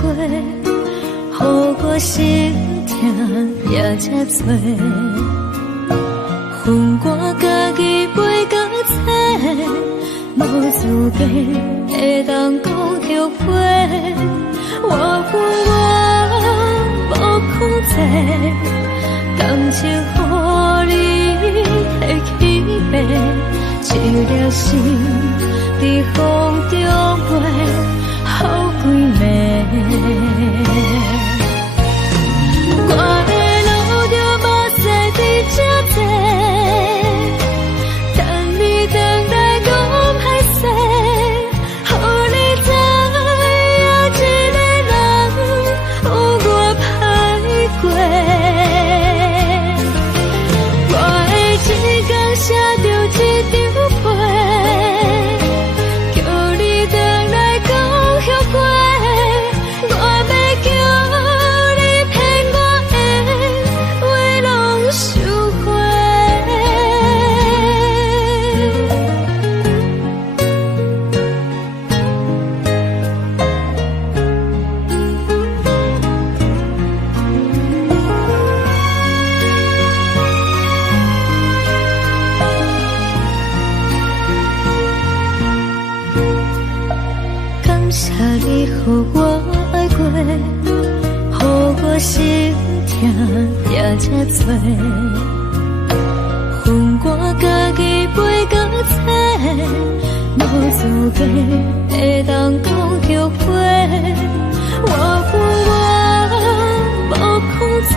过，予我心痛也这多。恨我家己袂到切，无资格会当讲后悔。我恨我无控制，感情予你提起白，一粒心在风中飞，好几暝。我的路就目屎在这多，等你等待讲歹势，予你知影一个人有我歹过。我的一天写着一张被，叫你回来讲后悔。我要叫你骗我的话拢收回。感谢你予我爱过，予我心痛也这多。恨我家己袂到切，无资格会当讲后悔。我恨我无控制，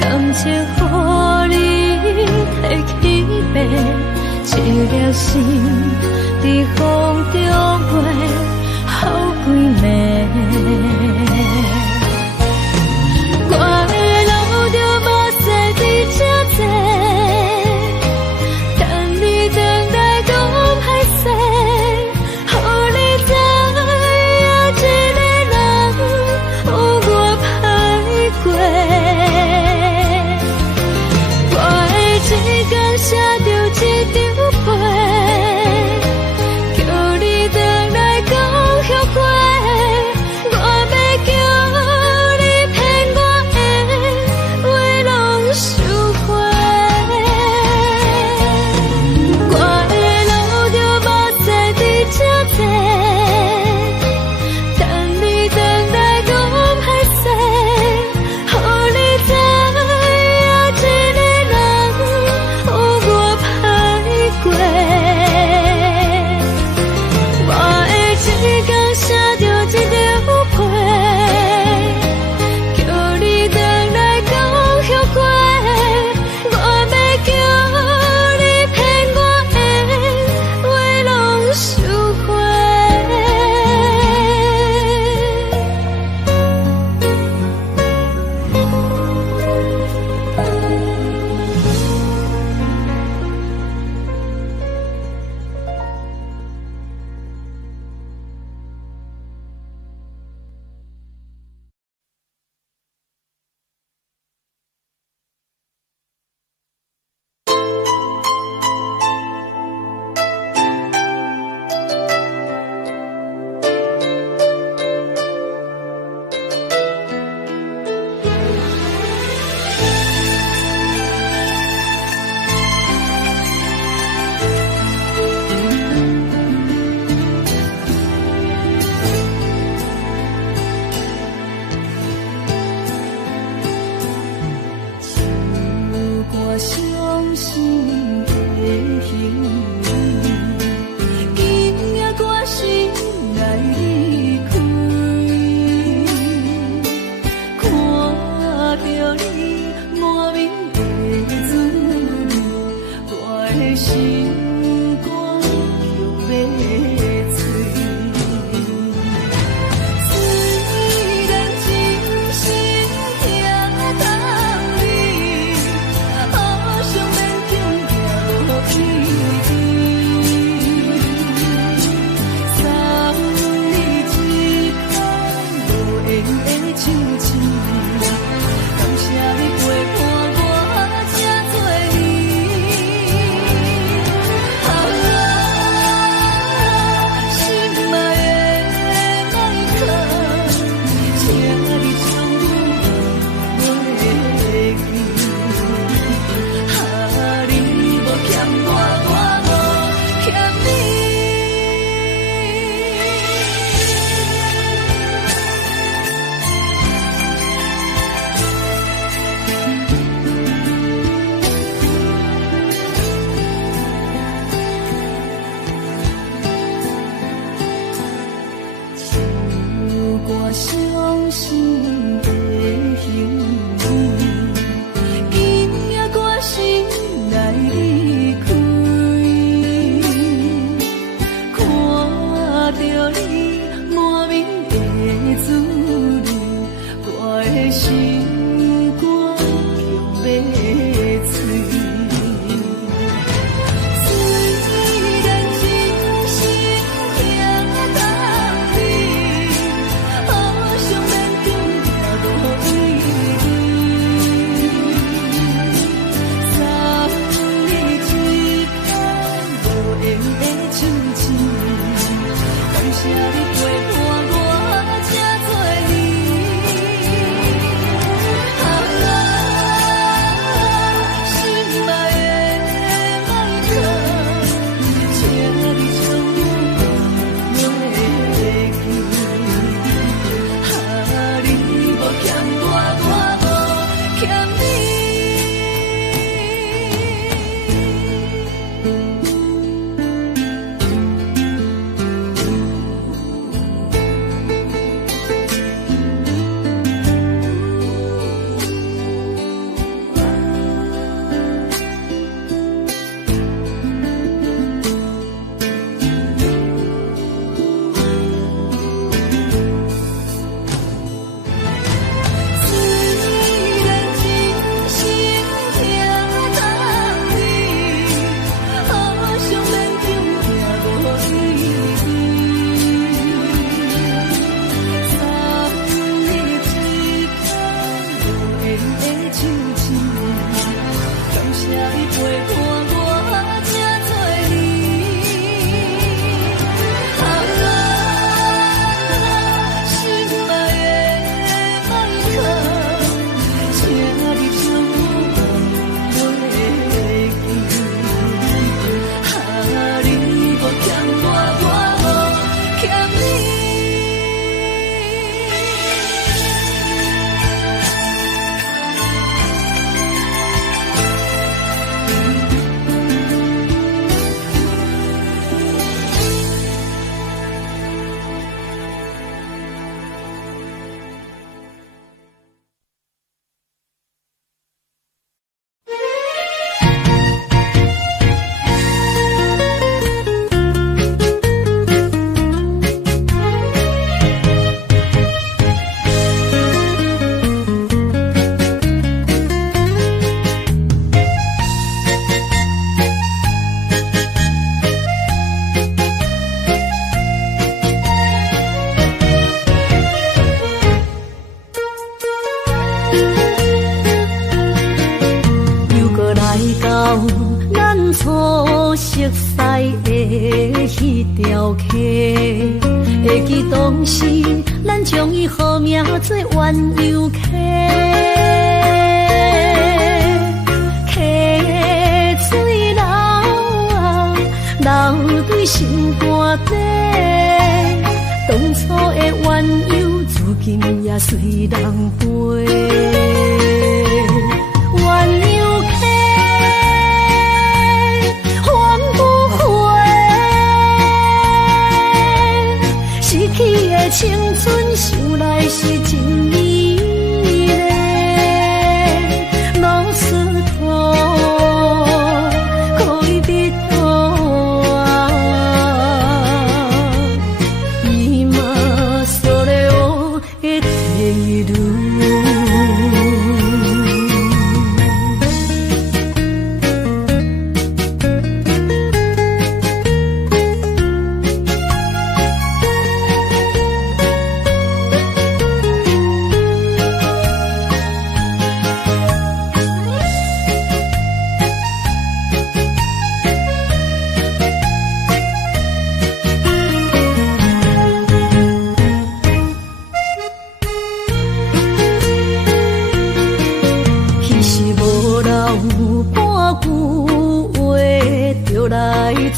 感情予你提起白，一粒心在风中飞，好几暝。我的路就目屎在这多，等你等待讲歹势，予你知影一个人有我歹过。我的一天写着一张被，叫你回来讲后悔。我要叫你骗我的话拢收回。我的路就目屎在这多，等你等待讲歹势，予你知影一个人有我歹过。我的一天写着一张被，叫你回来讲后悔。我要叫你骗我的话拢收回。我伤心的行为，今夜我心来离开，看着你满面的滋味，我的心肝就要碎。虽然真心疼你，好想勉强行落去，送你一空无言的手指，感谢你陪伴我这多年。咱初熟悉的迄条溪，会记当时咱将伊号名做鸳鸯溪。溪水流啊，流对心肝底。当初的鸳鸯，至今也随人陪。鸳鸯溪，还不回。失去的青春，想来是真美丽。老师徒，可以别途啊，伊嘛所了的退路。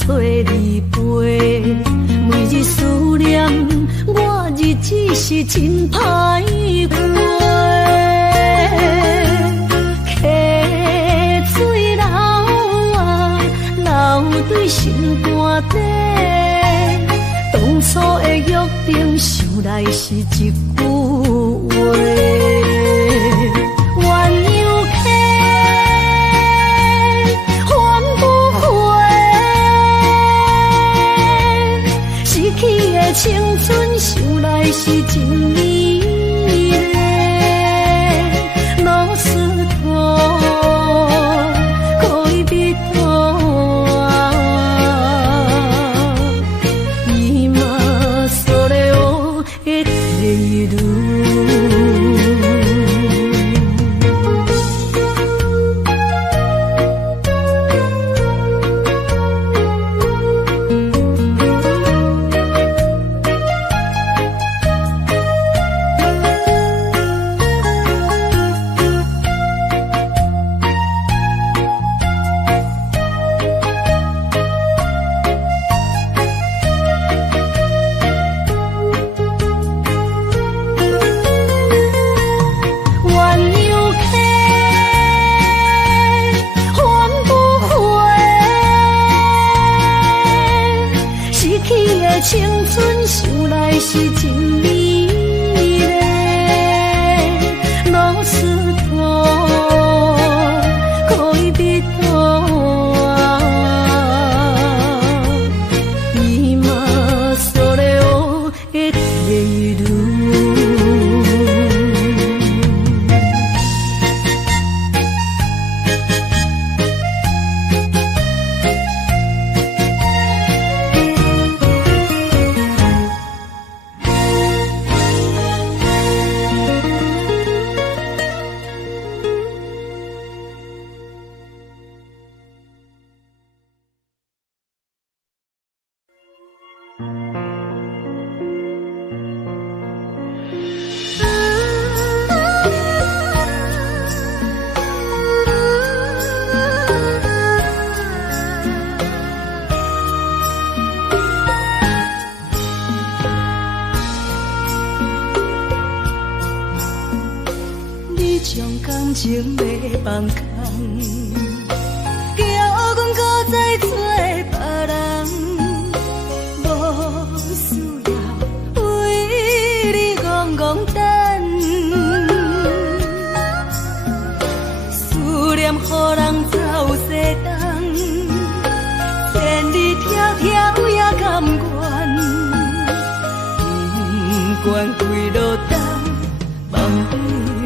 找你陪，每日思念，我日子是真歹过。溪水流啊，流对心肝底。当初的约定，想来是一句话。青春想来是真美丽，老师徒可以别途啊，伊嘛所了的退路。青春想来是真美丽，老师徒可以别途啊，伊嘛所了的退路。感情要放空，叫阮搁再做别人，无需要为你戆戆等，思念予人走西东，千里迢迢也甘愿，不管几路东，梦回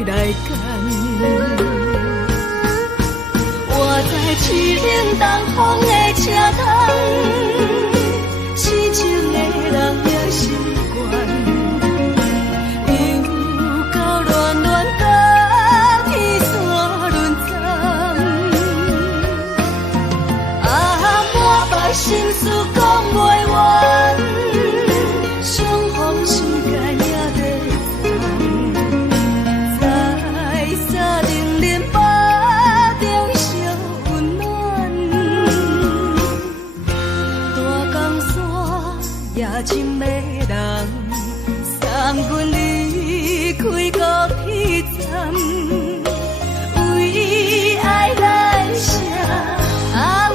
来干。我在痴冷东风的车窗，痴情的人也习惯，又到乱乱甲彼山沦陷。心事讲袂完，相逢时间也在沙定林巴中烧温暖，大江山也真迷人，送阮离开高铁站，为爱来写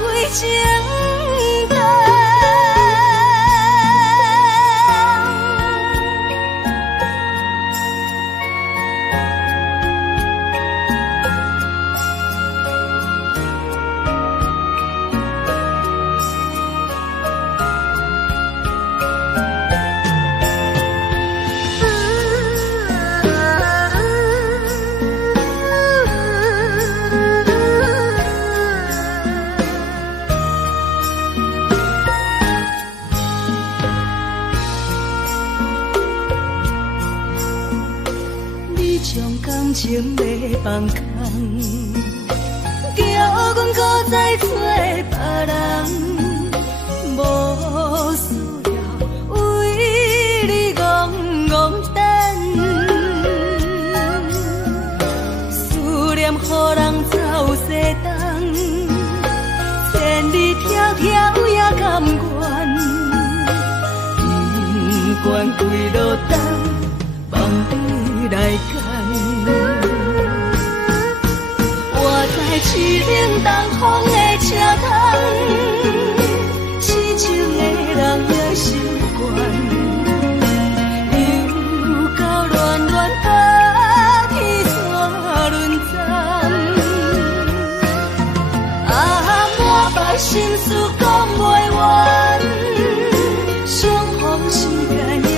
为情长。感情要放空，叫阮搁再找别人，无需要为你戆戆等，思念予人走西东，千里迢迢也甘愿，不管几路灯，望你来干。我在市冷东风的车窗，痴情的人也习惯，流到乱乱甲天山轮站。满腹心事讲袂完，相逢时间也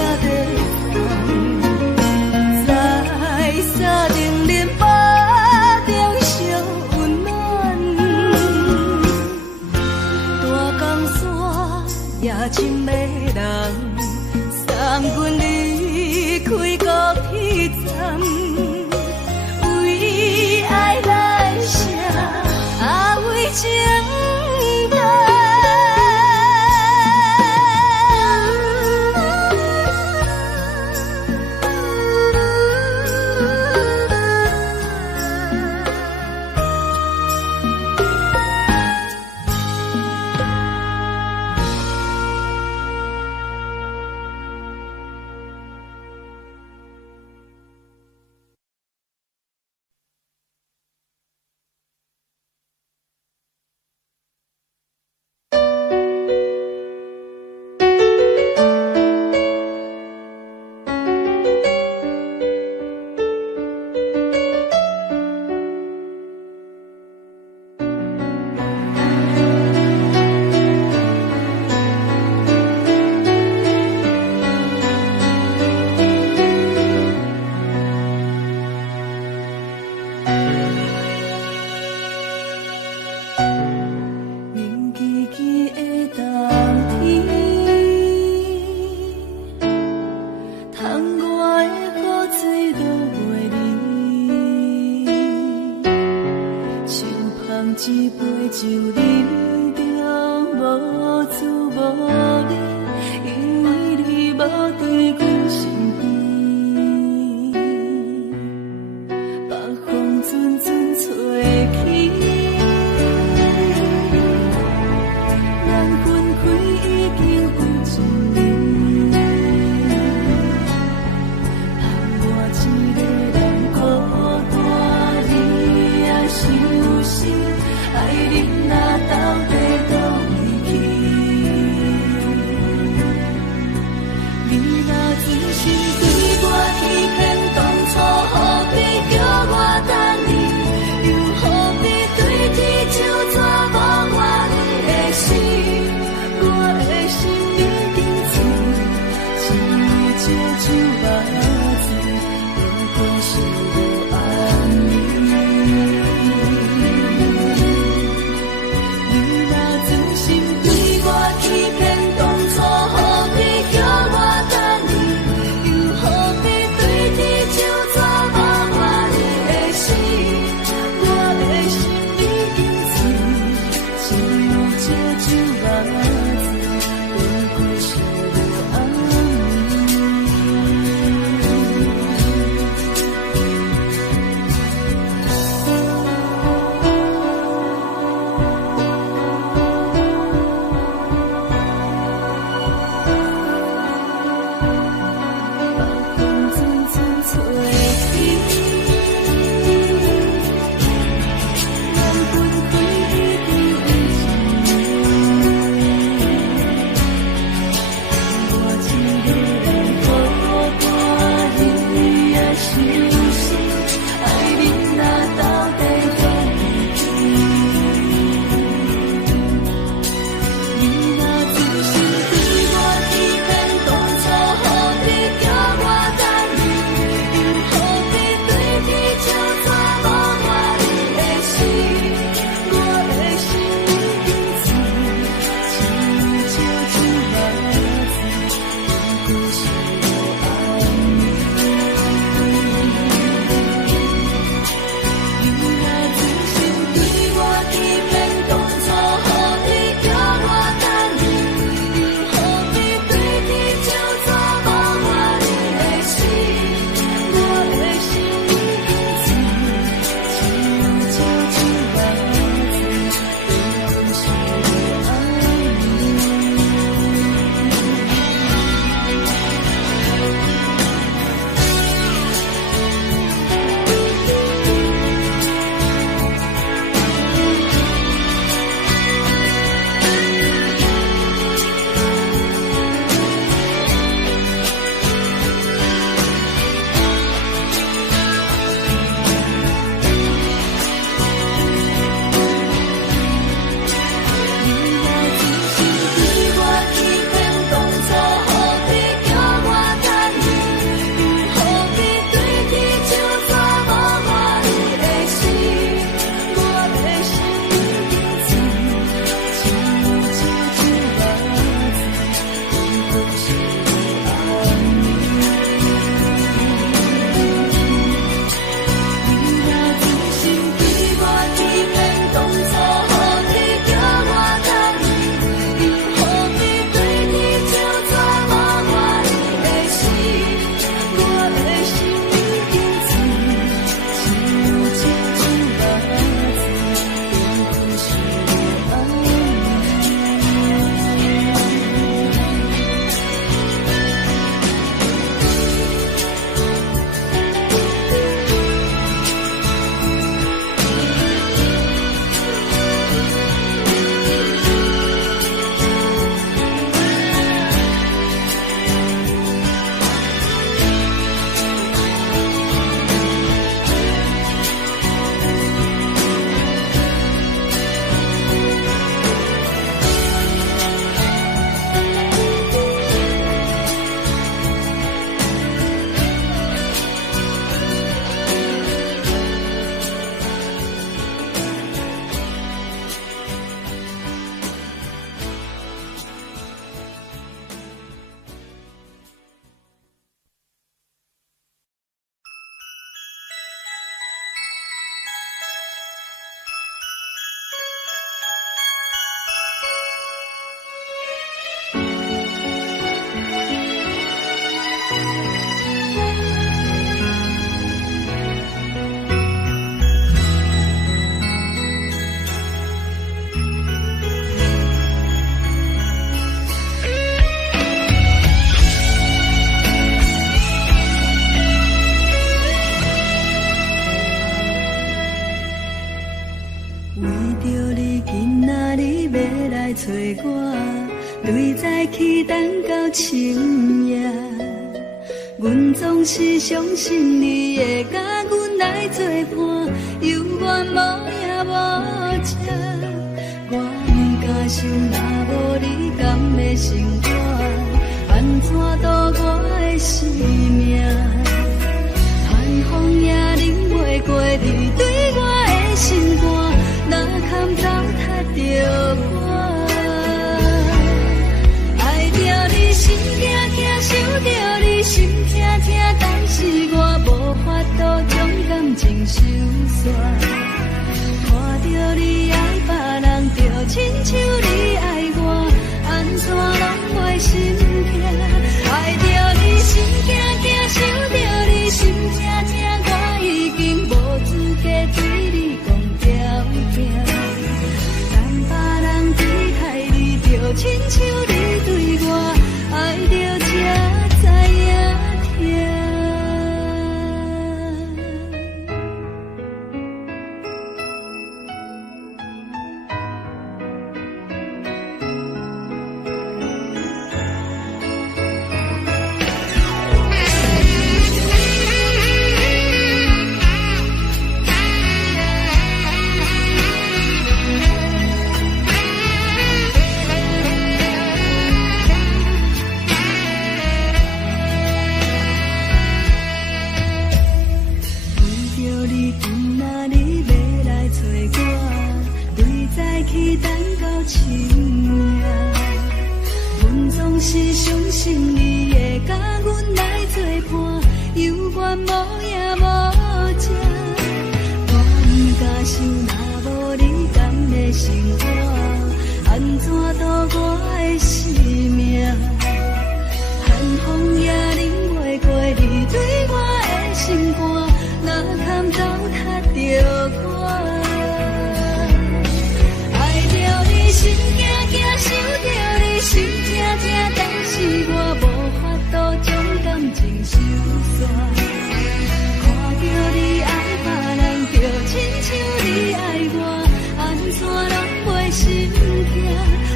沙定林巴中烧温暖，大江山也真迷人，送阮离开高铁站，为爱来写为情长。一杯酒饮着无滋无味，因为你无伫阮身边，北风阵阵吹起，咱分开已经有一年，含我一个人孤单，你也伤心。爱你若到底倒位去？你若真心对我欺骗，当初何必叫我等你？又何必对天就抓无我的心？我的心已经醉，因为这酒目睭，不过是无安宁。为着你今仔日要来找我，对早起等到深夜。阮总是相信你会甲阮来作伴，犹原无影无迹。我不敢想，若无你甘的生活，安怎度我的生命？寒风也忍袂过你对我的心肝，哪堪糟蹋着我？爱着你心痛痛，想着你心痛痛，但是我无法度将感情收煞。看着你爱别人，就亲像你爱我，安怎拢袂心痛？爱着你心痛痛，想着你心痛痛，我已经无资格对你讲条件。但别人对待你，就亲像你对我，爱着才知影痛。是相信你会甲阮来作伴，犹原无影无迹。我不敢想，若无你甘的生活，安怎度我的生命？寒风也忍袂过你对我的心肝，哪堪糟蹋着我？爱着你心惊惊，想着你心痛痛，但是我无法度将感情收煞。看着你爱别人，就亲像你爱我，安怎拢袂心痛？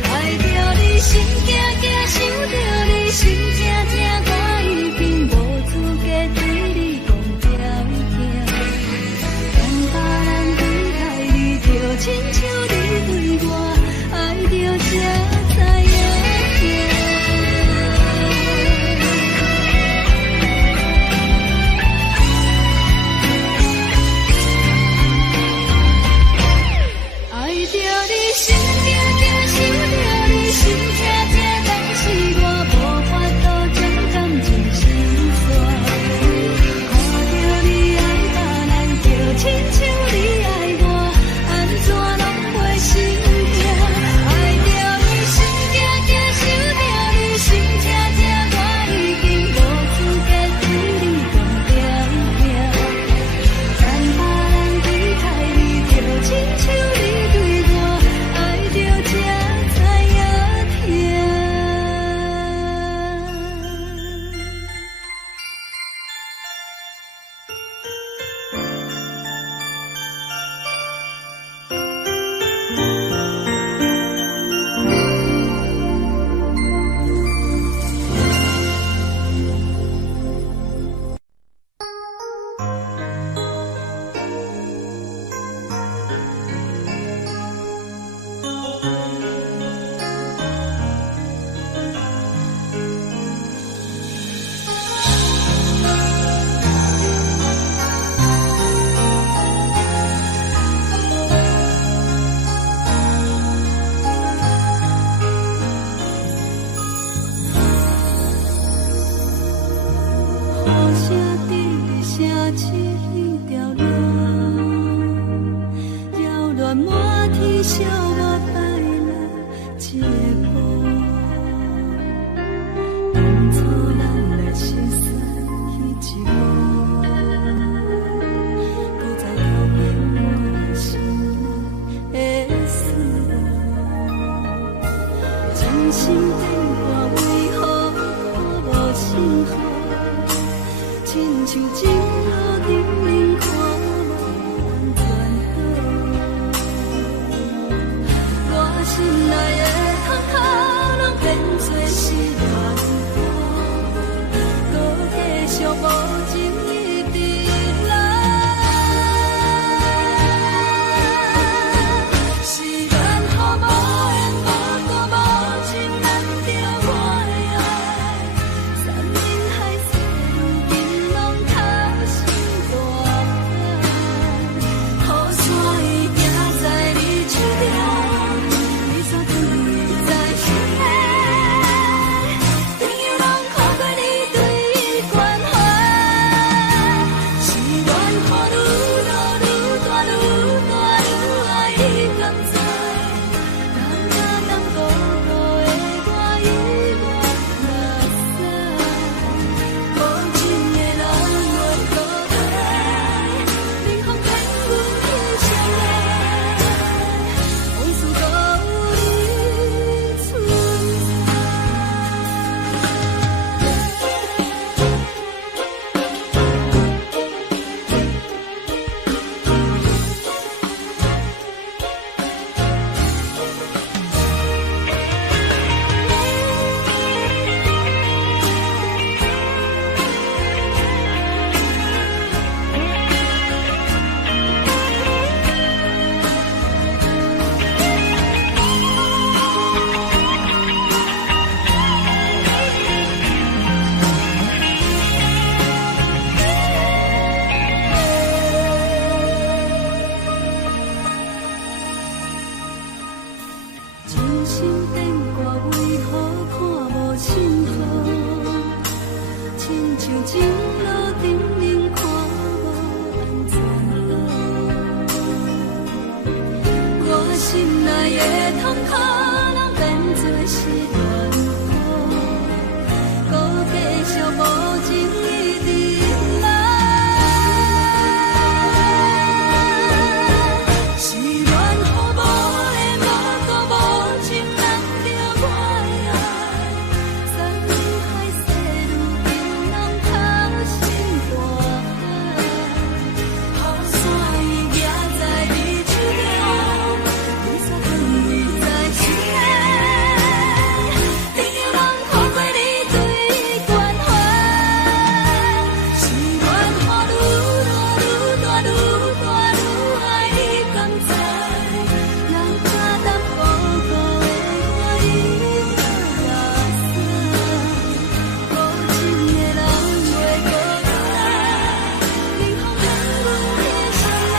爱着你心惊惊，想着你心痛痛，我已经无资格对你讲条件。但别人对待你，就亲像你对我，爱着才知影痛。爱着你心痛痛，想着你心痛痛，但是我无法度将感情收煞。看着你爱别人，就亲像你爱我，安怎拢袂心痛？爱着你心痛痛，想着你心痛痛，我已经无资格对你讲条件。但别人对待你，就亲像你对我，爱着才知影痛。雨声滴声起条乱，扰乱满天笑我摆了一步。当初咱来失散彼一幕，搁再流遍我心内的思念。真心变卦为何无信号？亲像情路冷冷看无转好，心变卦为何看无清雨？亲像情路灯明看无安怎好？我心内的痛苦，人变做是乱雨，搁继续无情一直来。是乱雨无的无故无情人着我的爱，山与海细路中人头心肝海，雨伞伊举在你手中，雨伞放你在心内，天有人看过你对关怀，是乱雨愈大愈大愈大愈爱你甘知，人假淡薄薄的我已落山，无情的人袂搁再，冷风冷阮的心内，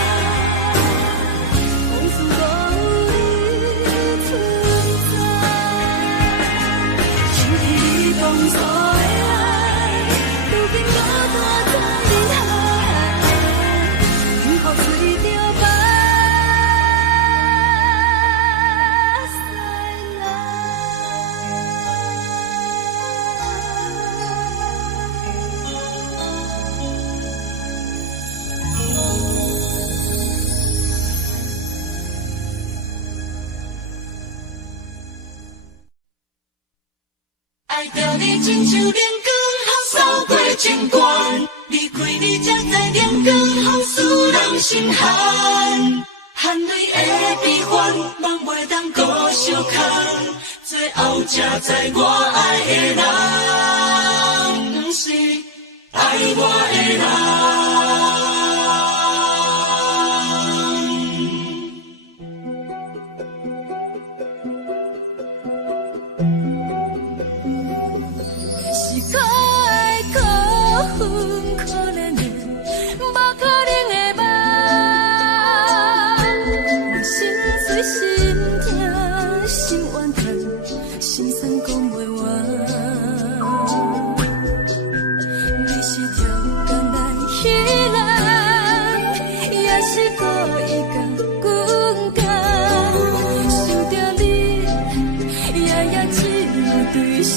往事无你存在，想起你当初的爱，如今孤单在人海，雨雨随着目屎爱着你亲像连光风扫过情关，离开你才知连光风使人心寒。含泪的悲欢，望袂当搁相牵，最后才知我爱的人，不是爱我的人。是可爱可恨可怜的，无可能的梦。我心碎心痛心怨叹，心酸讲袂完。你是条工来彼人，也是故意甲阮讲，想着你，夜夜只有对视。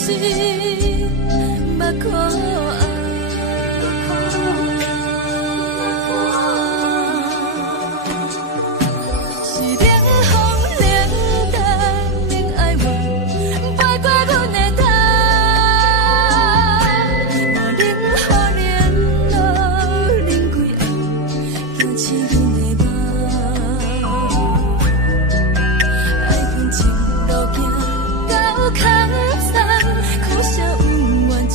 目看爱，是冷风冷淡冷爱我，摆过阮的头，无冷雨连落冷归暗，惊醒阮的梦。爱恨情路行到空山，苦涩有缘就。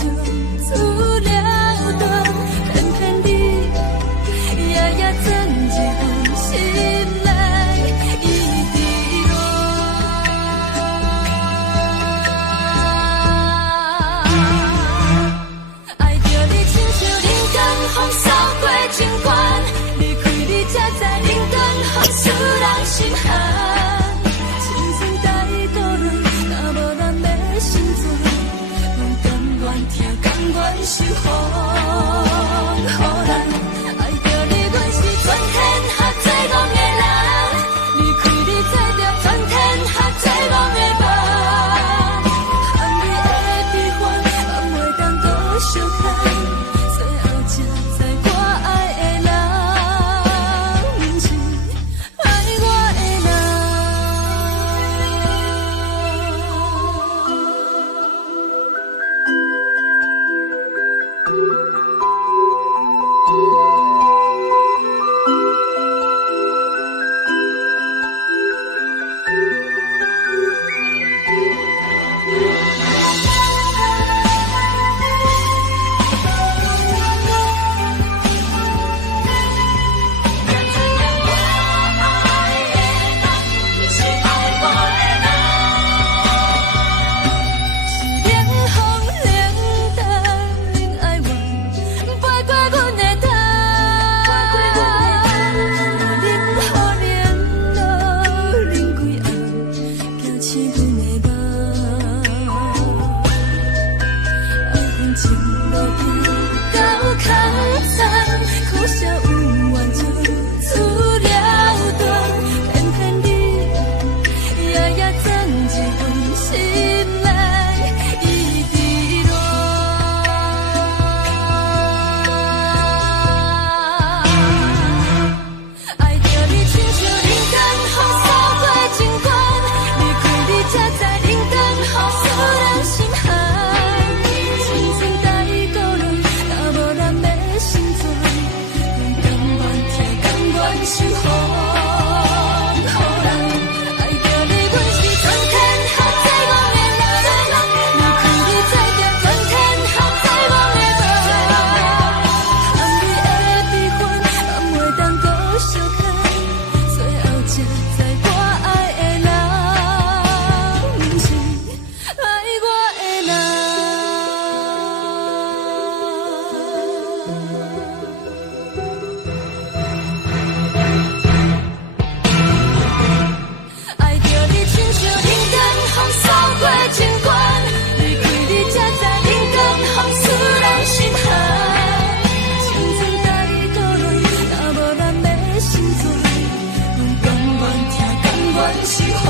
阮是风，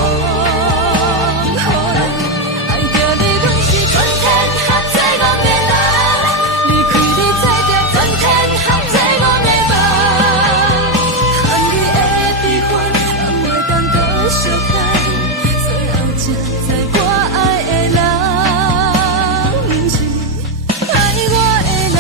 予人爱着你，阮是全天下最憨的人。离开你做着全天下最憨的梦，和你的悲欢，人袂当搁相共。最后才知我爱的人，不是爱我的人。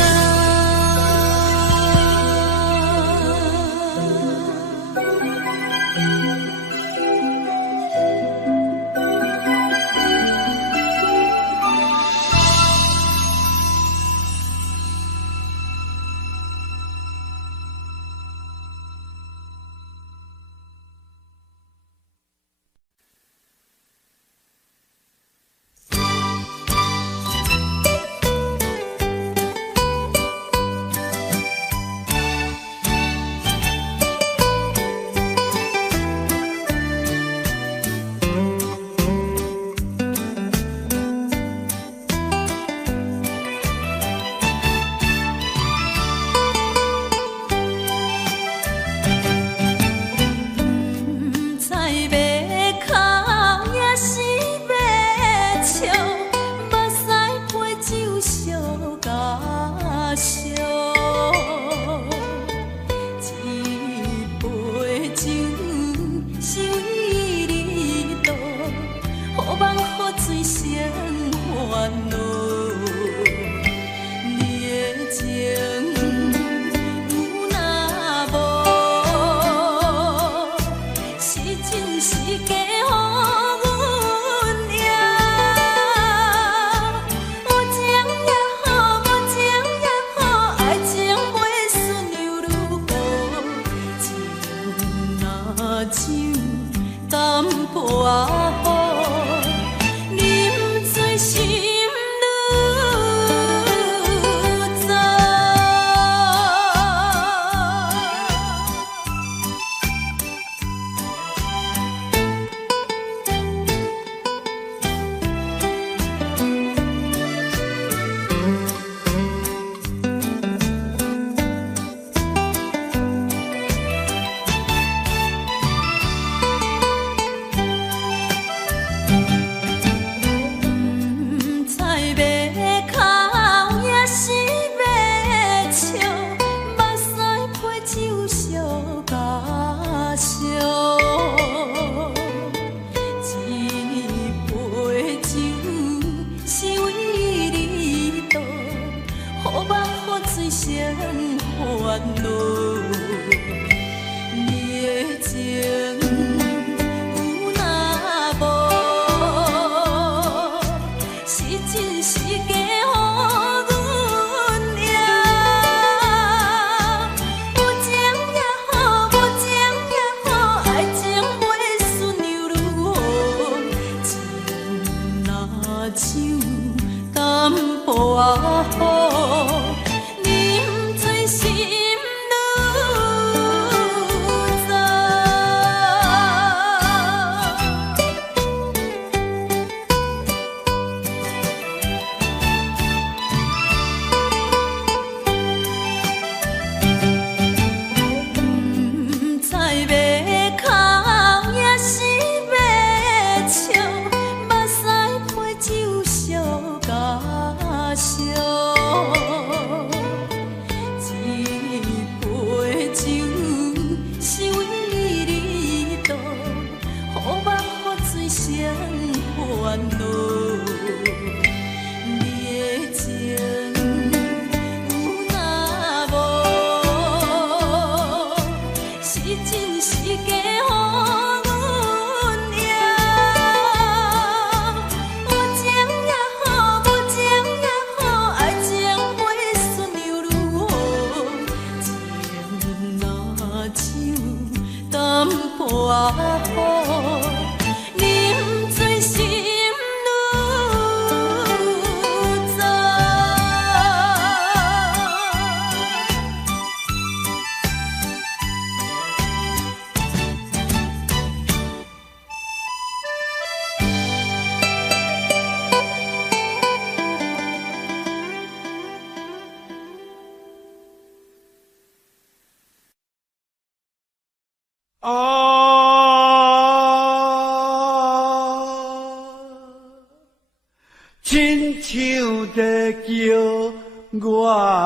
我好，饮醉心亲像在叫我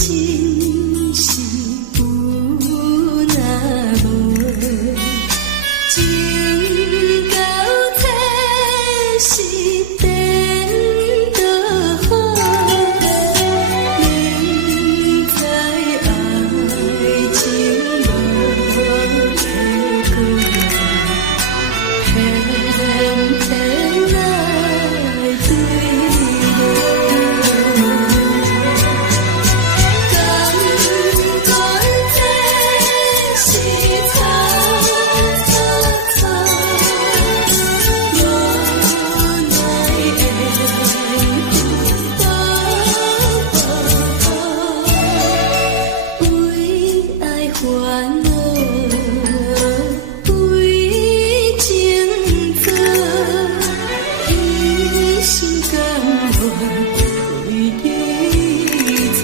真是有那无，情到体是颠倒好，明知爱情无结果，偏偏来对我。感觉这是草草草，无奈的为爱烦恼，为情错，一心甘愿为你错。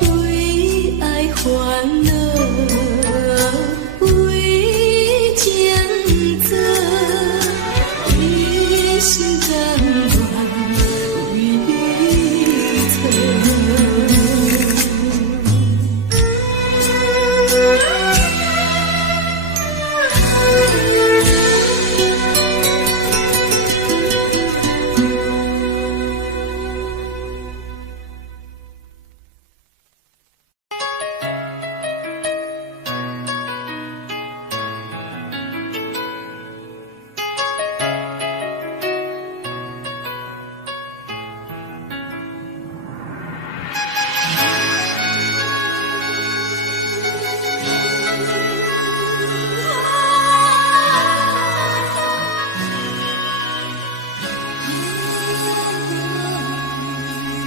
为爱烦恼，为情错，一心甘愿为你错。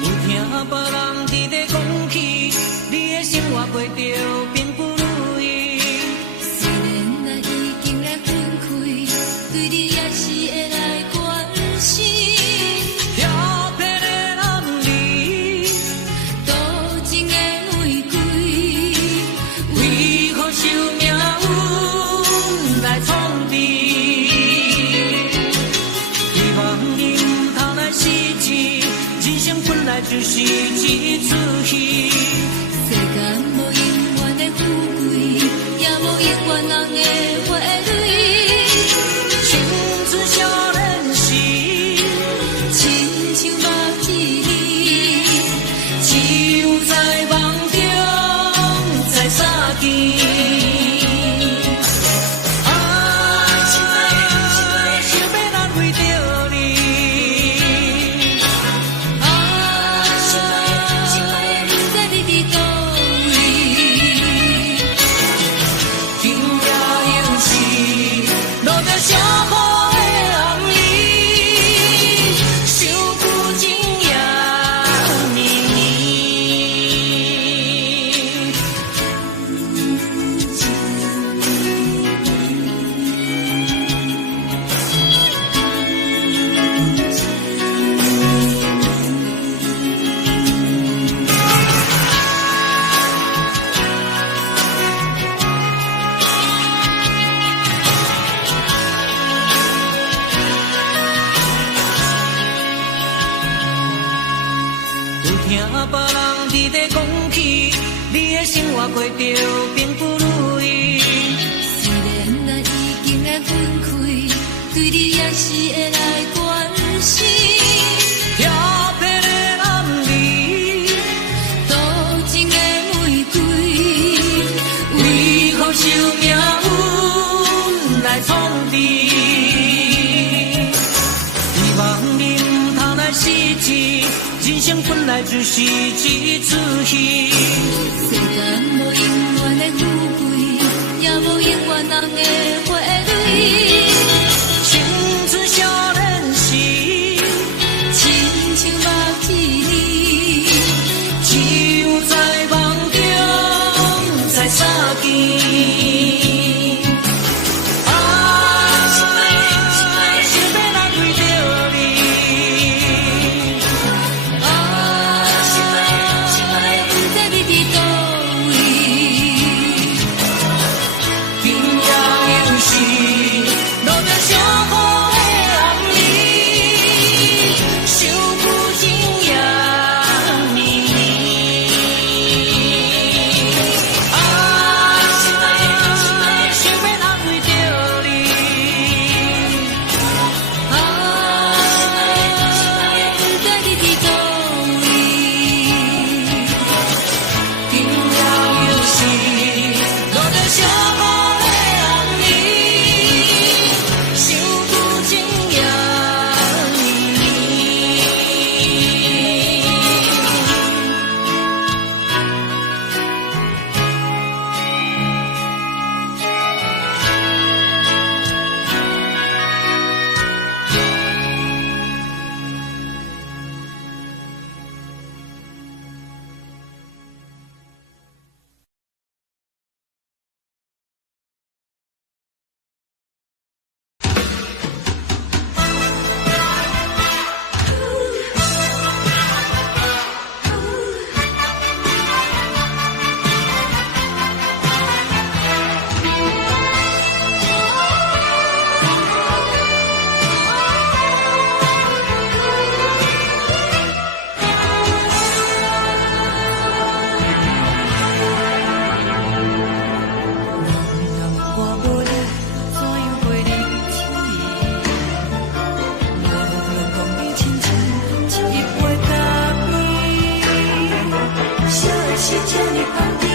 有听别人伫咧讲起，你的生活过着并不如意。虽然咱已经来分开，对你也是会来关心。漂泊的男儿，多情的玫瑰，为何受命运来创治？希望你唔通来失志，人生本来就是一出戏。世间无永远的富贵，也无永远人的花蕊。青春少年时，亲像目翕，只有在梦中才相见。听别人伫咧讲起，你的生活过着并不如意。虽然咱已经来分开，对你也是会来关心。漂泊的男儿，多情的玫瑰，为何受命运来创治？希望你唔通来失志，人生本来就是一出戏。世间无永远的富贵，也无永远人的花蕊。青春少年时，是这呢芳甜，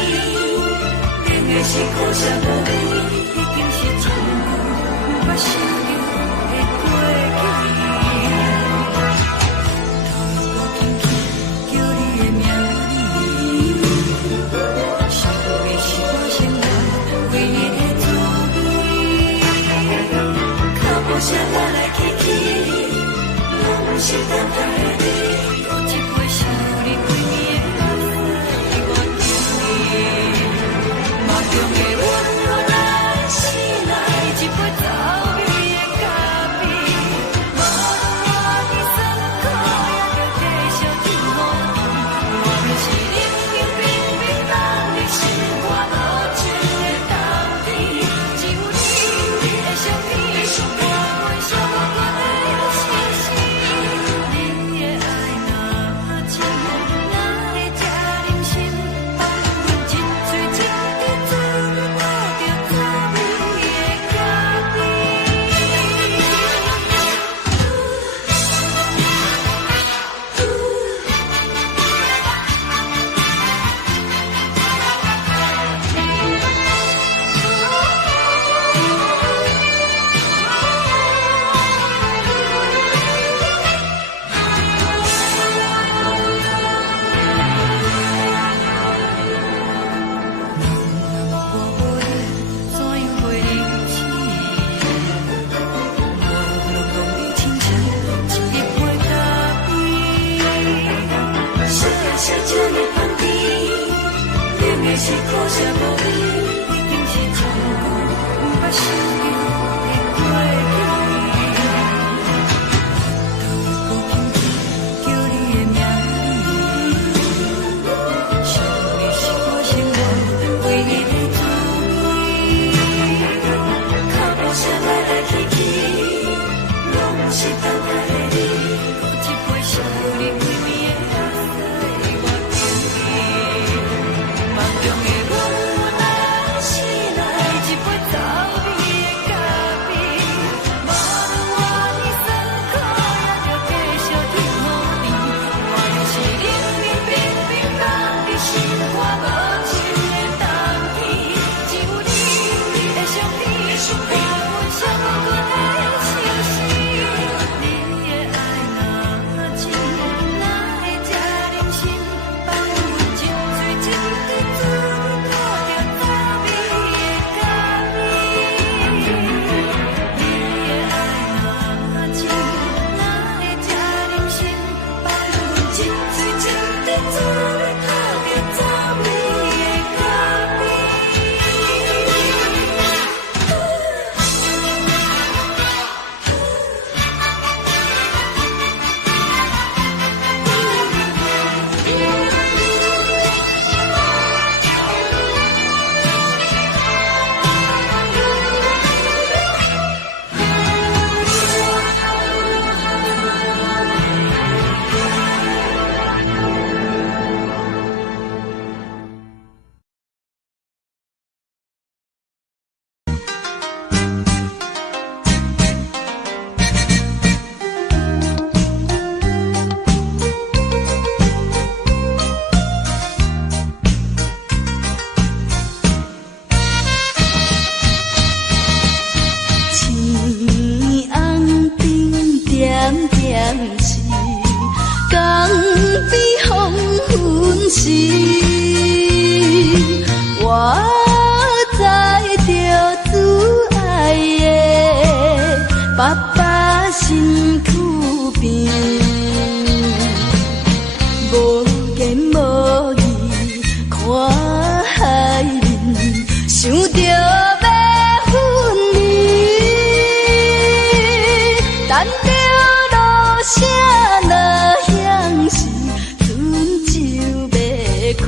冷的是苦涩无味，已经是千古不想着的过去。透过轻轻叫你的名字，想的是我生来唯一的滋味。脚步声来来去去，拢是等待你。一杯想你几年的汗水我甜蜜，梦中的温柔来醒来，一杯走味的咖啡。无论我的酸苦，也着继续甜乎甜。我不是冷冷冰冰人的心肝无情的冬天，只有你的相片，我阮伤过的心事。你的爱若真，哪会这忍心？放阮一嘴一滴滋味，倒着滋味的咖啡。是苦涩无味，已经是千古不捌想着的过去。透过轻轻叫你的名字，想的是我生来唯一的滋味。脚步声来来去去，拢是等待你。一杯想你几暝的汗水我甜蜜。梦中的温柔来醒来，一杯走味的咖啡。无论我的酸苦，也着继续甜乎甜。我就是冷冷冰冰人的心肝无情的冬天，只有你的相片，我阮伤过的心事。你的爱若真，哪会这忍心？放阮一嘴一滴滋味，倒着滋味的咖啡。你的爱若真，哪会这忍心？放阮一嘴一滴滋味，倒着滋味的咖啡。青红灯点点是江边黄昏时，我知着挚爱的爸爸身躯边，无言无语看海面，想着要分离，等着落声若响时，船就要开。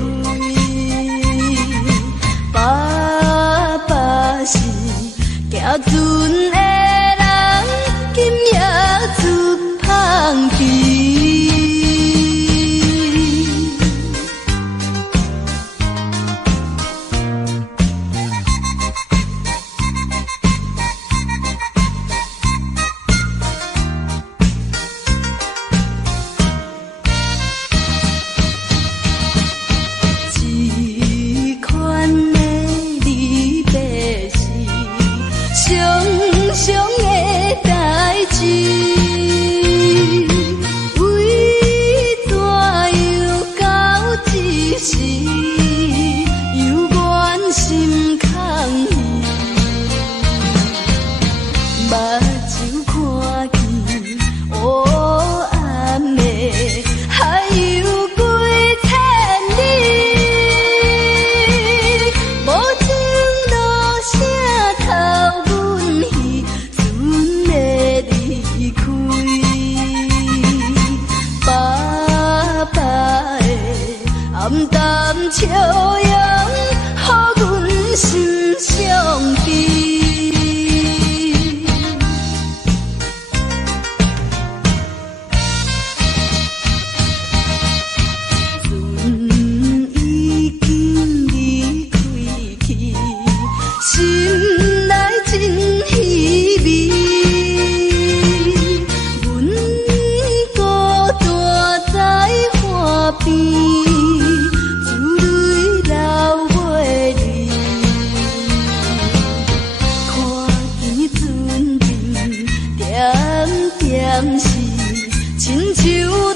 亲像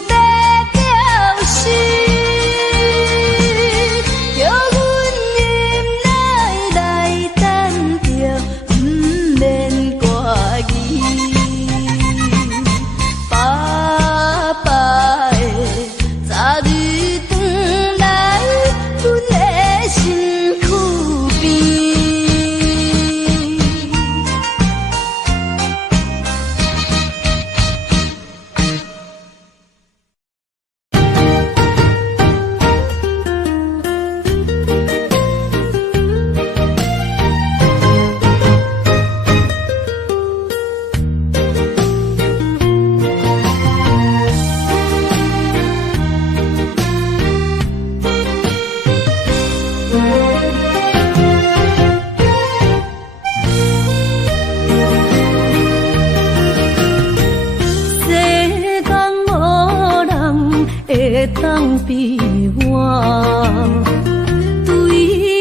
在叫声，叫阮忍耐来等着，不免挂意。爸爸的早日转来阮的身躯边。会当比我对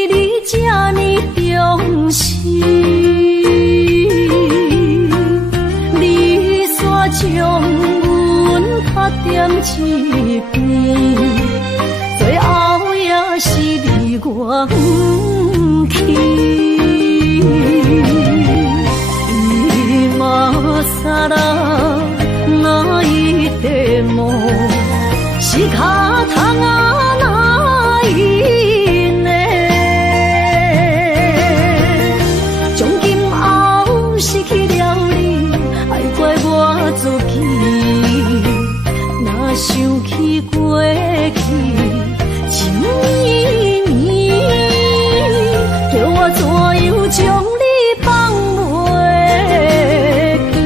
你这呢重视，你煞将阮较点一边，最后也是你我不去。今さら泣いても仕方がないね。从今后失去了你，爱怪我自己。若想起过去情绵绵，叫我怎样将你放袂记？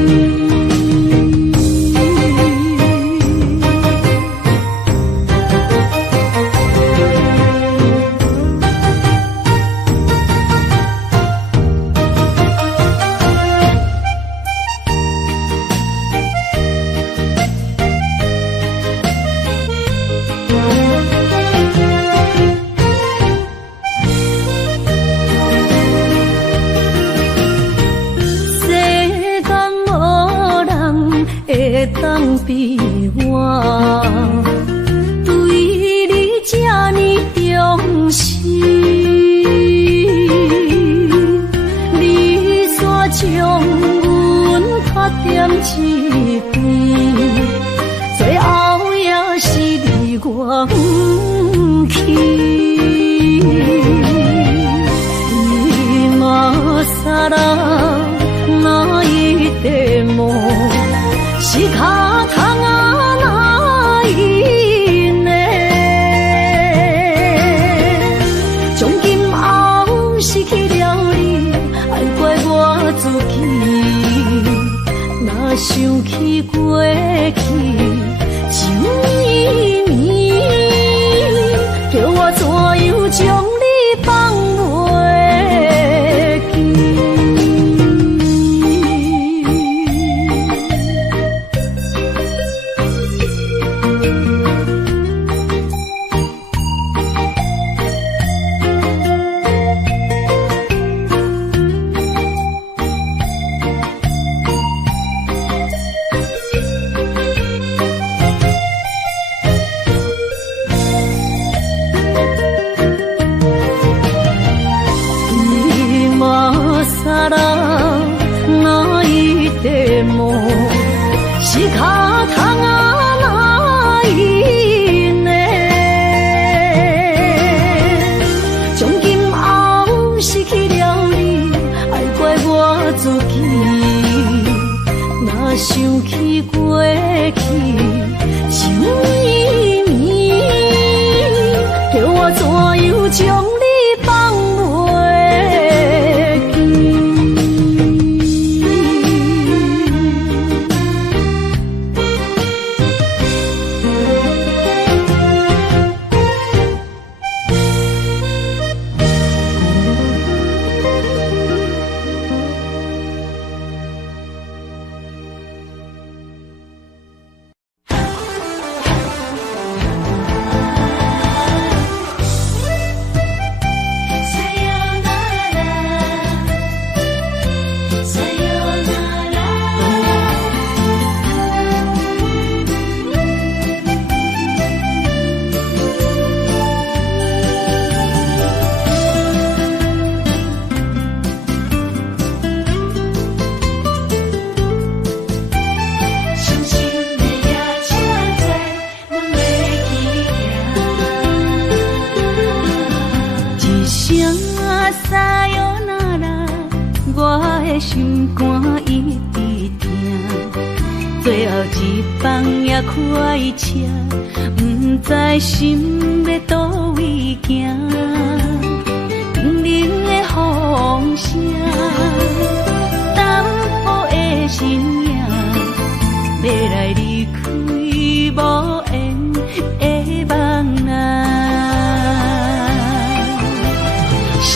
放也开车，不知心要倒位行。冷冷的风声，淡薄的身影，要来离开无缘的梦啊。心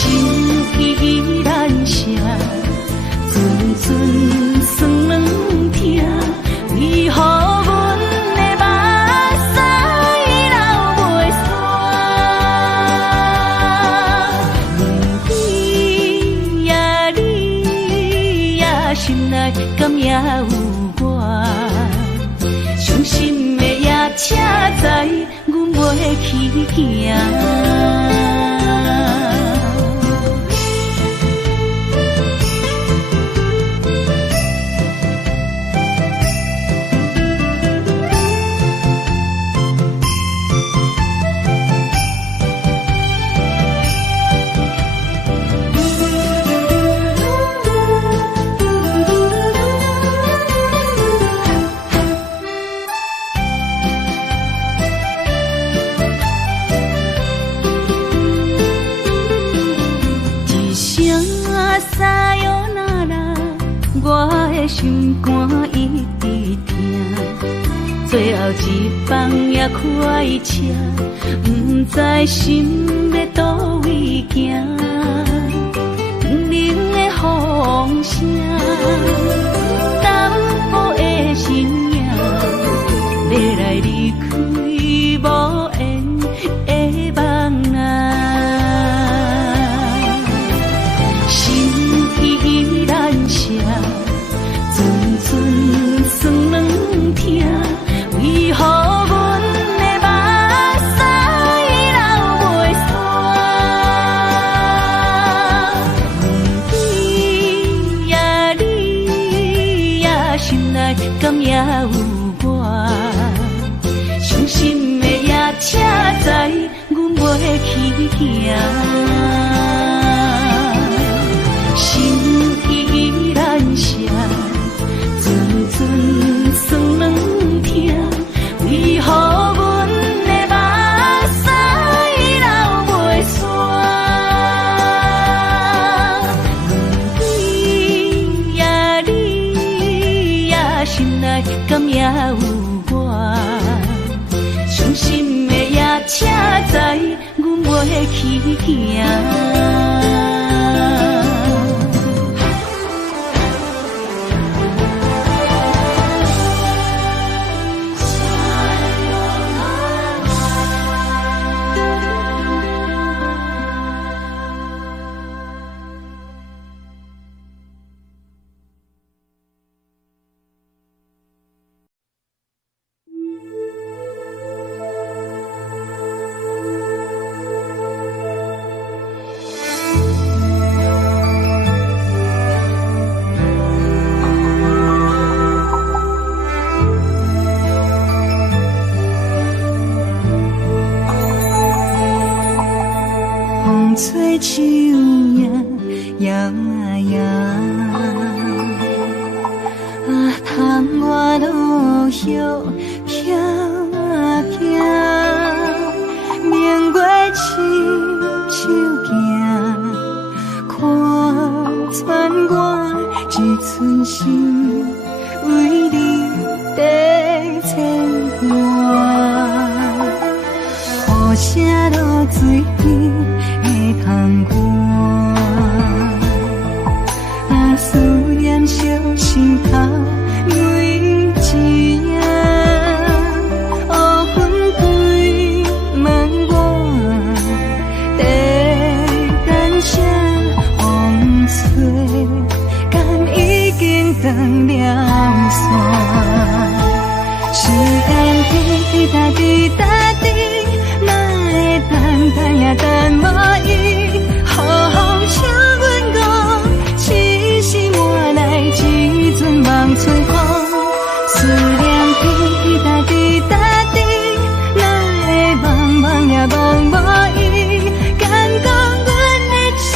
依然舍，阵阵酸软痛，为何阮的目屎流袂煞？问你呀，你呀，心内敢也有我？伤心的夜车载，阮袂去行。心肝一直疼，最后一放也开车，不知心要倒位行。冷冷的风声，淡薄的身影，要来离开无缘的梦啊。心依然舍。阵阵酸软痛，为何阮的目屎流袂煞？问你呀，你呀，心内敢也有我？伤心的夜车载，阮袂去行。心依然舍。阵阵酸软痛，为何阮的目屎流袂煞？问你呀，你呀，心内敢也有我？伤心的夜车载，阮袂去行。吹树叶摇啊摇，窗外落叶飘啊飘，明月深手行，看穿我一寸心，为你在牵挂，雨声落水边。通过，思念小心头泪一影，黑云对问我，在等啥风吹，敢已经断了线，时间滴答滴答滴。等呀等无伊，好好请阮讲，痴心换来一阵梦吹风，思念滴答滴答滴，哪会茫茫也茫无伊，敢讲阮的情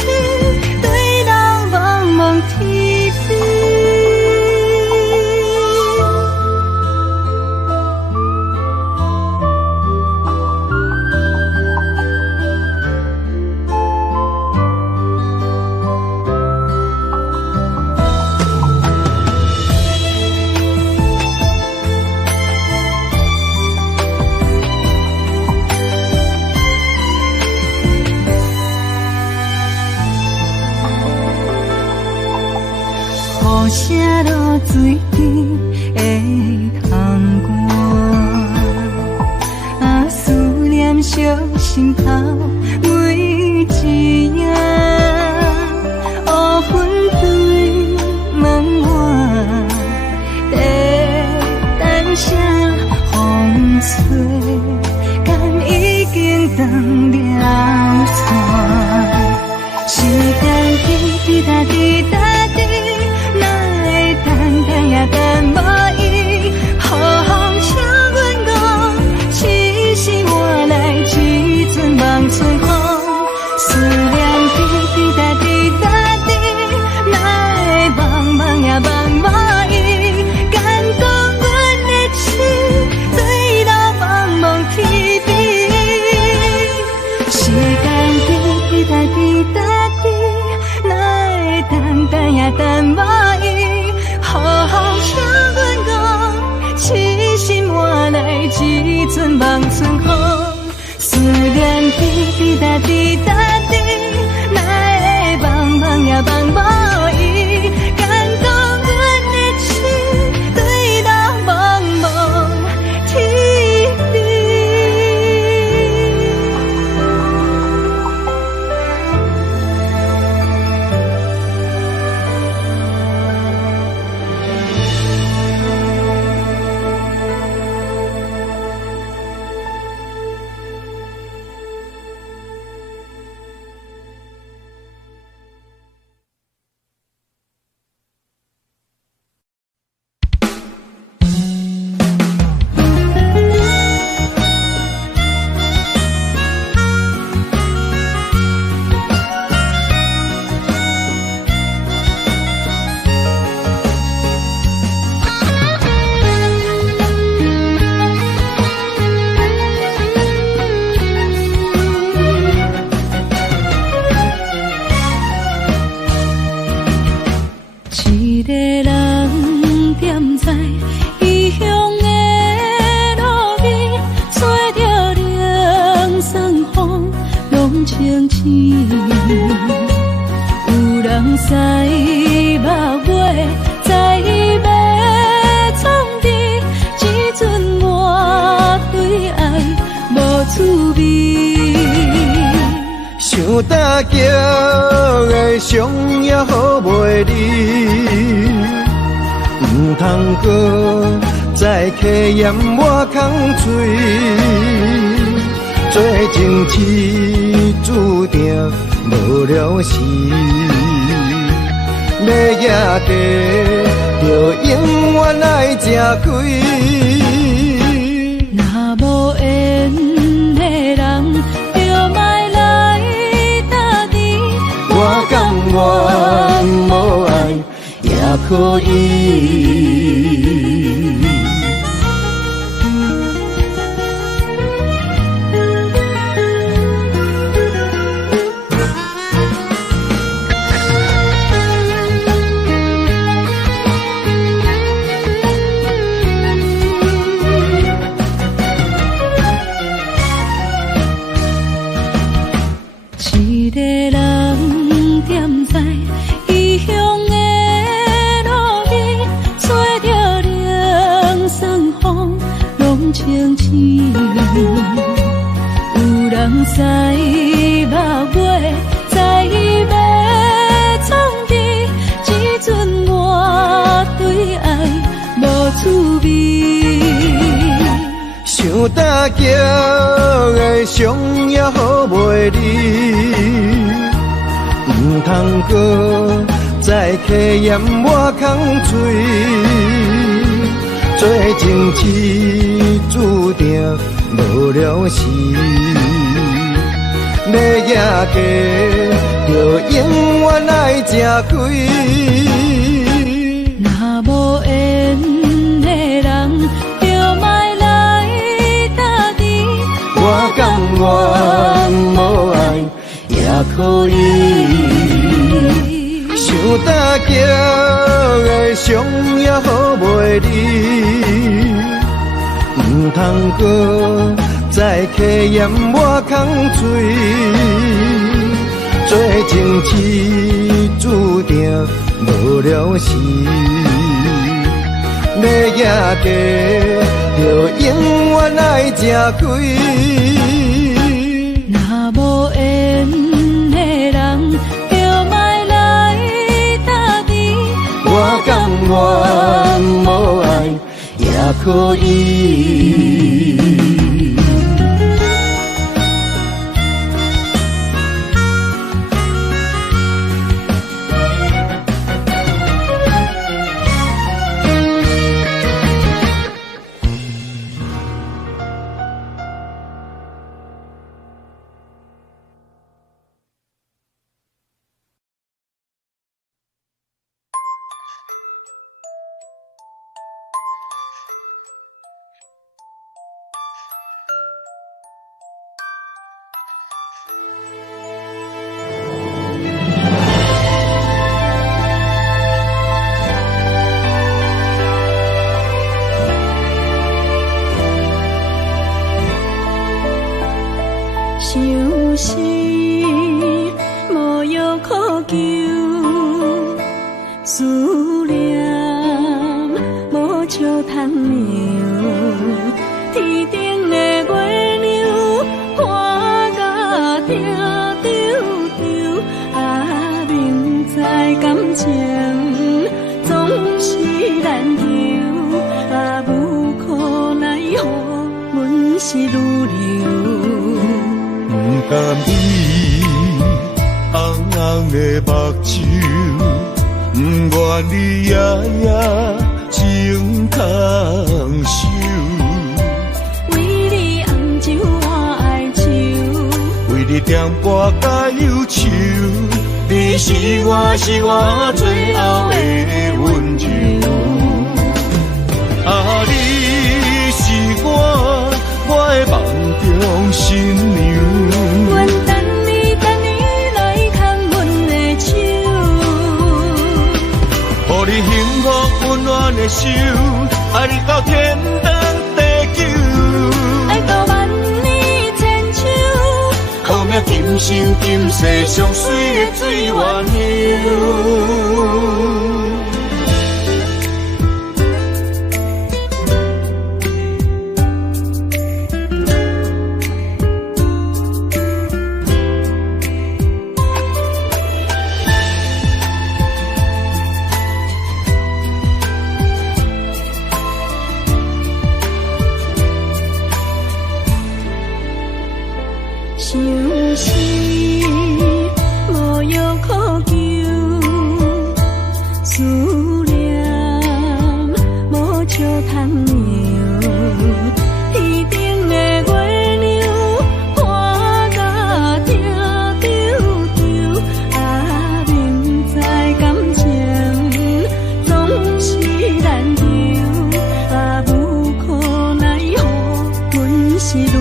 对人茫茫天边。水甜的窗外，思念烧心头每一夜，乌云对门外，在等啥风吹，敢已经断了线。时间滴滴答滴答滴，哪会等等也等无伊？好风请阮讲，痴心换来一阵望春风。思念滴滴答滴答滴，哪会茫茫也茫无伊？敢讲阮的情坠落茫茫天边？时间滴滴答滴答滴，哪会等等也等无伊？好风请阮讲，痴心换来一阵望春风。思念滴滴答滴答滴，哪会茫茫也茫无伊？敢讲阮的情坠落茫茫天边？一个人踮在异乡的路边，吹着凉爽风，拢清醒。有人驶目尾，在伊要创治，一阵满对爱无滋味。想大桥的伤也好袂离，唔通搁再客嫌我空嘴，做情痴注定无了时，要野地就永远爱吃亏。若无缘的人，就莫来打滴。我甘愿无爱也可以。一个人踮在异乡的路边，吹着凉爽风，拢清醒。有人驶目尾，在伊要创治，一阵满对爱无滋味。想大桥的伤也好袂离，唔通搁再客嫌我空嘴，做情痴注定无了时，要野家就永远爱吃亏。若无缘的人，就莫来打滴。我甘愿无爱也可以。想大桥的伤也好袂离，唔通搁再客嫌我空嘴，做情痴注定无了时，要赢家，就永远爱吃亏。若无缘的人，就莫来搭伊。我甘愿无爱也可以。想是无药可救，思念无笑通描。天顶的月亮看甲定丢丢，啊，明知感情总是难求，啊，无可奈何，阮是愈流。不甘你红红的目睭，不愿你夜夜情通守。为你红酒换哀愁，为你点歌甲忧愁，你是我最后的温柔。啊，你是我的梦中新娘。阮等你来牵阮的手，予你幸福温暖的手，爱你到天长地久，爱到万年千秋。好命今生今世上水的水源流。想是无药可救，思念无笑通描。天顶的月亮看甲定丢丢，啊，明知感情总是难求，啊，无可奈何，阮是愈流。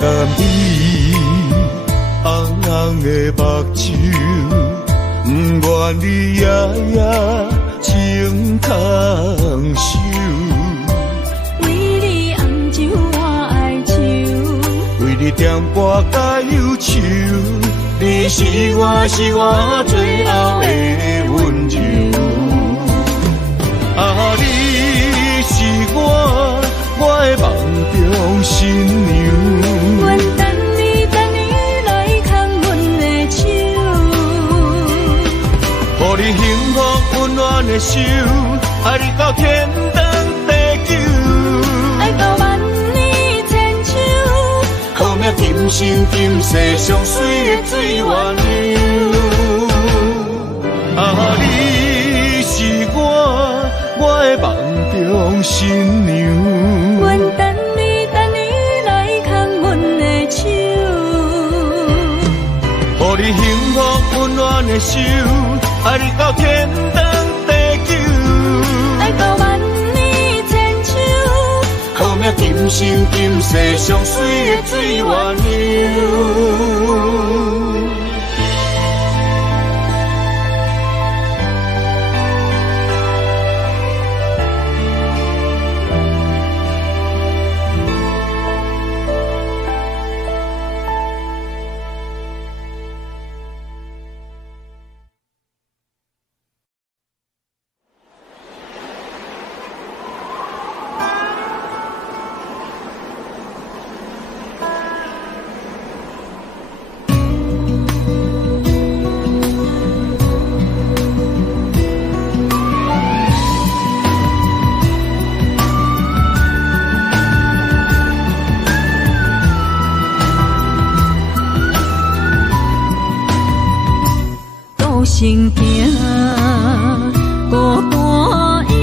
甘你红红的目睭，不愿你夜夜情通守。为你红酒换哀愁，为你点歌甲忧愁，你是我最后的温柔。啊，你是我的梦中新娘。阮等你来牵阮的手，予你幸福温暖的手，爱你到天长地久，爱到万年千秋。好命今生今世上水的水源流。啊，你是我的梦中新娘。阮等你来牵阮的手，予你幸福温暖的手，爱你到天长地久，爱到万年千秋。好命今生今世上水的水源流。行行，孤单影，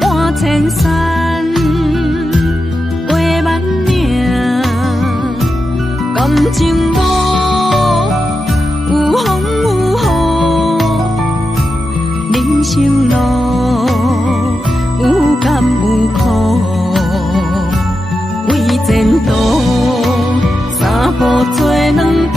半千山，过万岭，感情无有风有雨，人生路有甘有苦，为前途三步做两步。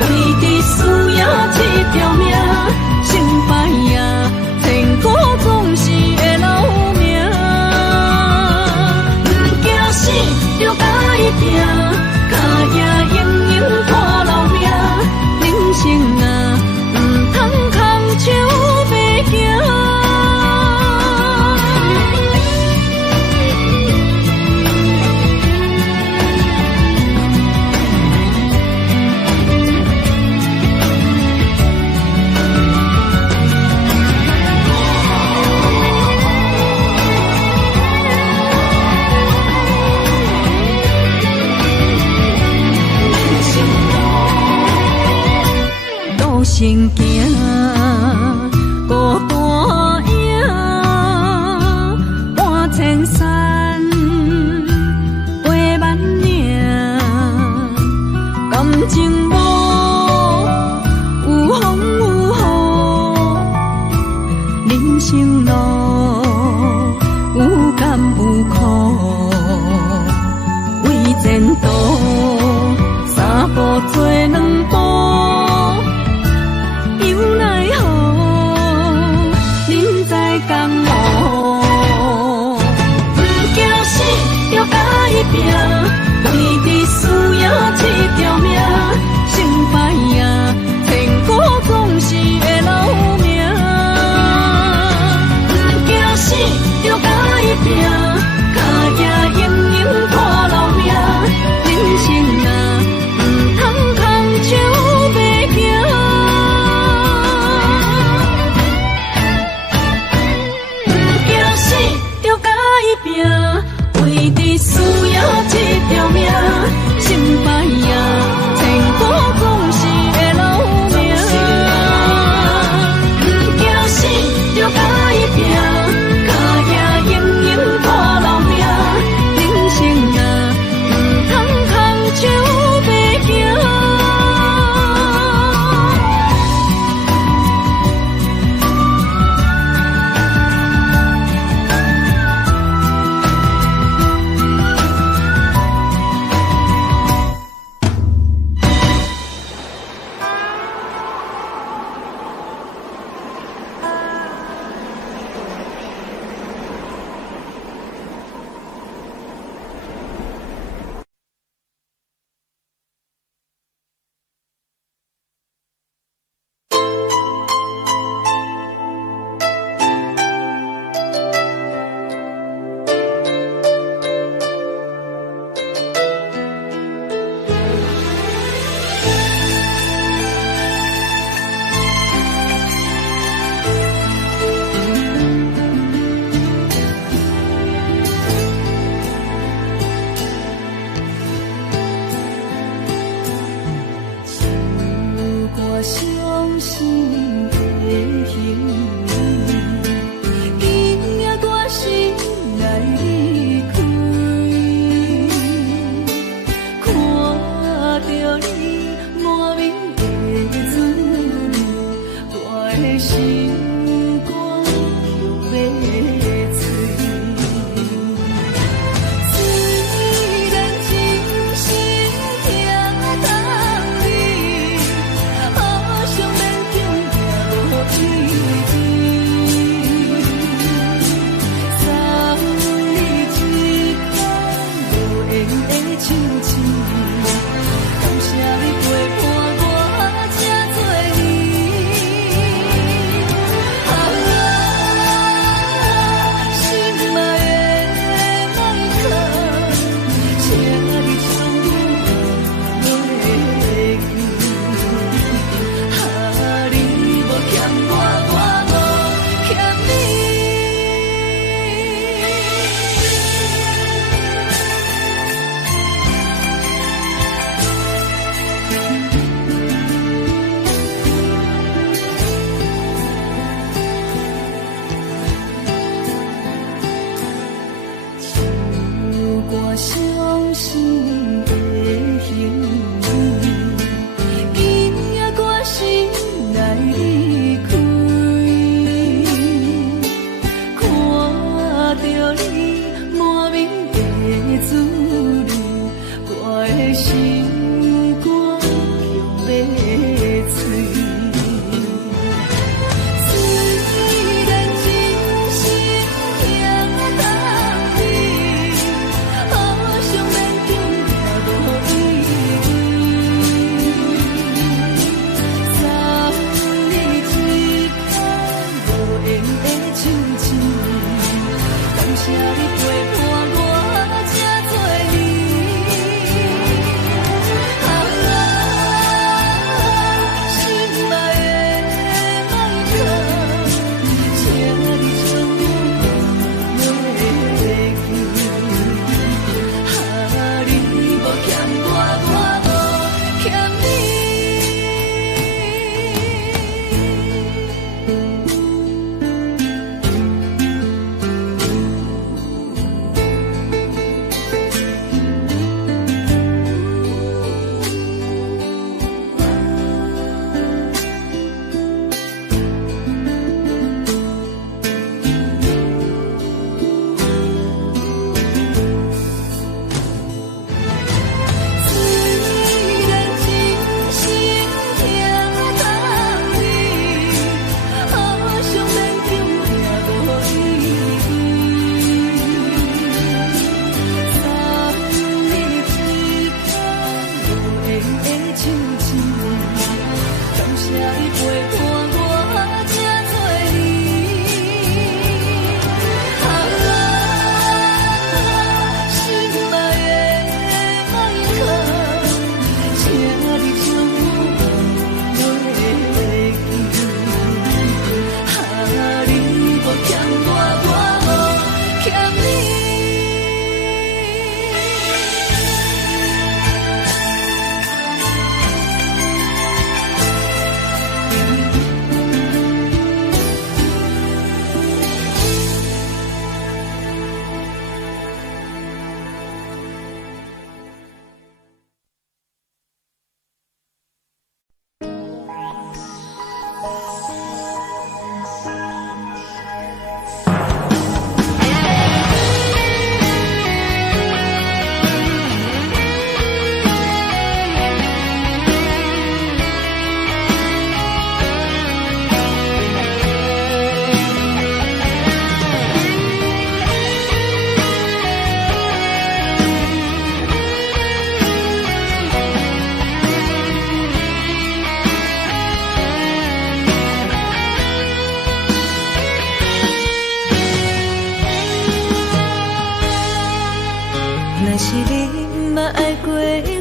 为你需要这条命，成败也天苦总是会留名。不惊死，就甲伊拼，脚也硬硬拖老命。人生啊，唔通空手白行。行行，孤单影，半千山，过万岭，感情无有风有雨，人生路有甘有苦，为前途三步做两步。为你需要这条命，成败也天苦总是会留名。不惊死，就甲伊拼，脚也硬硬拖老命。人生啊，唔通空手白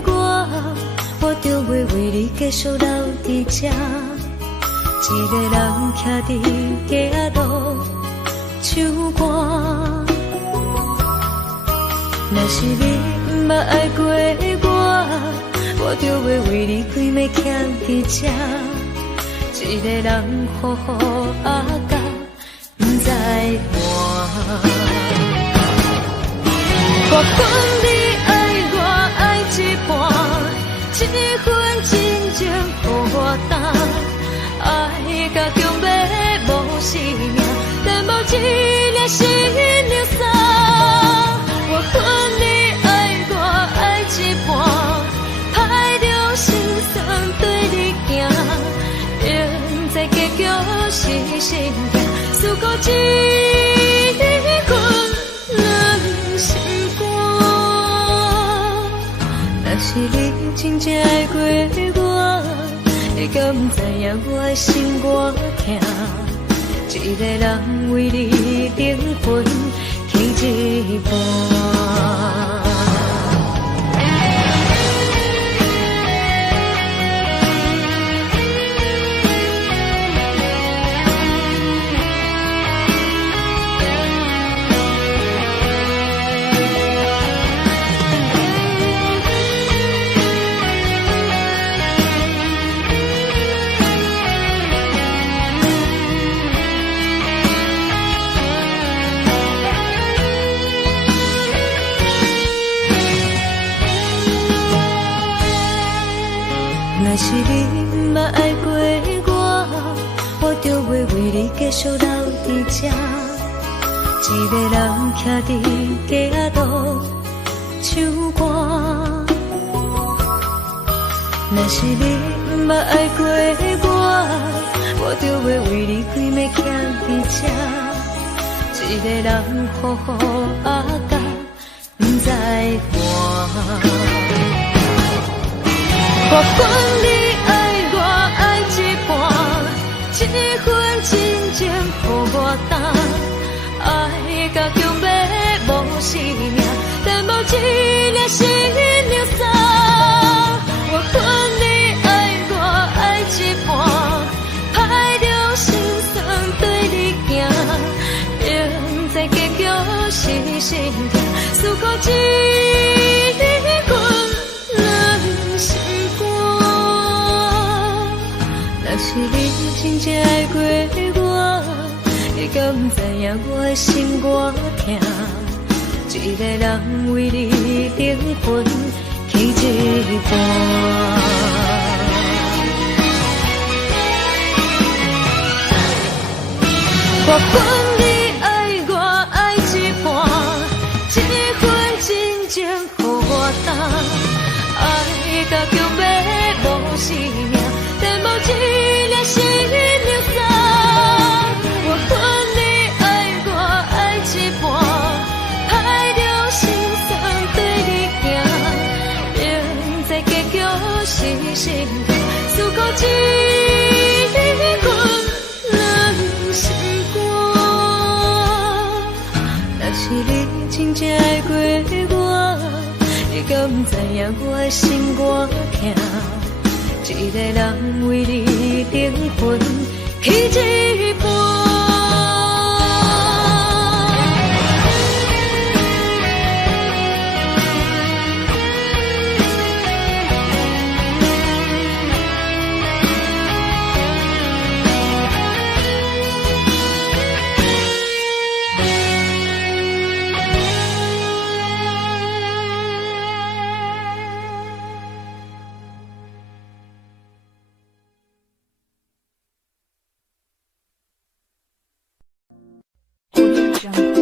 过我就要为你继续留伫这。一个人徛伫街仔路唱歌。若是你毋捌爱过我就要为你开门徛伫这。一个人好好啊甲，不知换。我分你爱我爱一半，一份真情予我担。爱甲强要无生命，但无一粒心流洒。我分你爱我爱一半，歹着心酸对你行。现在结局是心痛，思故一份两心肝。若是你真正爱过我，你敢不知影我的心偌痛？一个人为你灵魂起一半。若是你毋捌爱过我就要为你继续留伫这。一个人徛伫街仔路唱歌。若是你毋捌爱过我就要为你开门徛伫这。一个人好好啊甲，不知换。我分你爱我爱一半，一份真情予我担。爱甲强要无生命，但无一粒心流洒。我分你爱我爱一半，歹着心酸对你行。现在结局是心痛，思故一份两心。若是你真正爱过我，你敢不知影我的心偌痛？一个人为你灵魂起一半。我分你爱我爱一半，一份真情予我担。爱甲强要无生命，但无一粒心流洒。我分你爱我爱一半，歹着心酸对你行。现在结局是心痛，思故一份两心肝。若是你真正爱过我，你敢不知影我的心偌痛？一个人为你灵魂起一半。jungle.